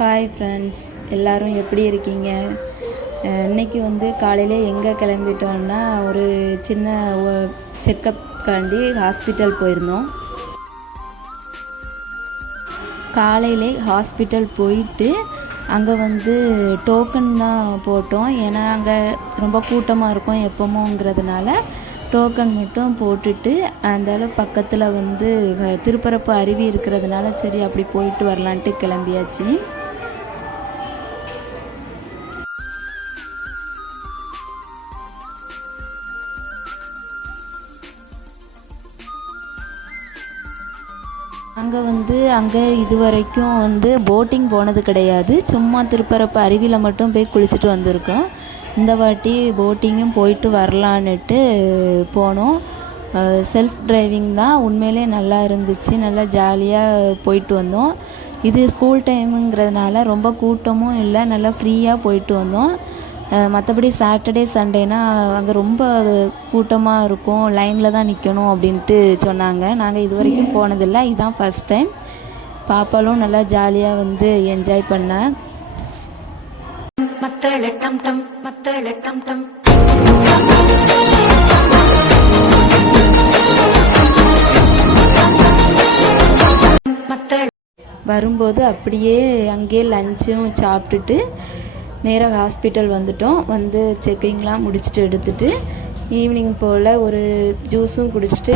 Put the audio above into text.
Hi friends, எல்லோரும் எப்படி இருக்கீங்க? இன்றைக்கி காலையிலே எங்கே கிளம்பிட்டோன்னா ஒரு சின்ன செக்கப்காண்டி ஹாஸ்பிட்டல் போயிருந்தோம். காலையிலே ஹாஸ்பிட்டல் போயிட்டு அங்கே டோக்கன் தான் போட்டோம். ஏன்னா அங்கே ரொம்ப கூட்டமாக இருக்கும் எப்போமோங்கிறதுனால டோக்கன் மட்டும் போட்டுட்டு அந்தால பக்கத்தில் திருப்பரப்பு அருவி இருக்கிறதுனால சரி அப்படி போயிட்டு வரலான்ட்டு கிளம்பியாச்சு. அங்கே இது வரைக்கும் போட்டிங் போனது கிடையாது. சும்மா திருப்பரப்பு அருவியில் மட்டும் போய் குளிச்சுட்டு வந்திருக்கோம். இந்த வாட்டி போட்டிங்கும் போயிட்டு வரலான்னுட்டு போனோம். செல்ஃப் டிரைவிங் தான், உண்மையிலே நல்லா இருந்துச்சு. நல்லா ஜாலியாக போயிட்டு வந்தோம். இது ஸ்கூல் டைமுங்கிறதுனால ரொம்ப கூட்டமும் இல்லை, நல்லா ஃப்ரீயாக போயிட்டு வந்தோம். மற்றபடி சாட்டர்டே சண்டேனா அங்கே ரொம்ப கூட்டமாக இருக்கும், லைனில் தான் நிற்கணும் அப்படின்ட்டு சொன்னாங்க. நாங்கள் இது வரைக்கும் போனதில்லை, இதுதான் ஃபஸ்ட் டைம். பாப்பாலும் நல்லா ஜாலியாக என்ஜாய் பண்ணேன். வரும்போது அப்படியே அங்கேயே லஞ்சும் சாப்பிட்டுட்டு நேராக ஹாஸ்பிட்டல் வந்துட்டோம். செக்கிங்லாம் முடிச்சுட்டு எடுத்துகிட்டு ஈவினிங் போல் ஒரு ஜூஸும் குடிச்சிட்டு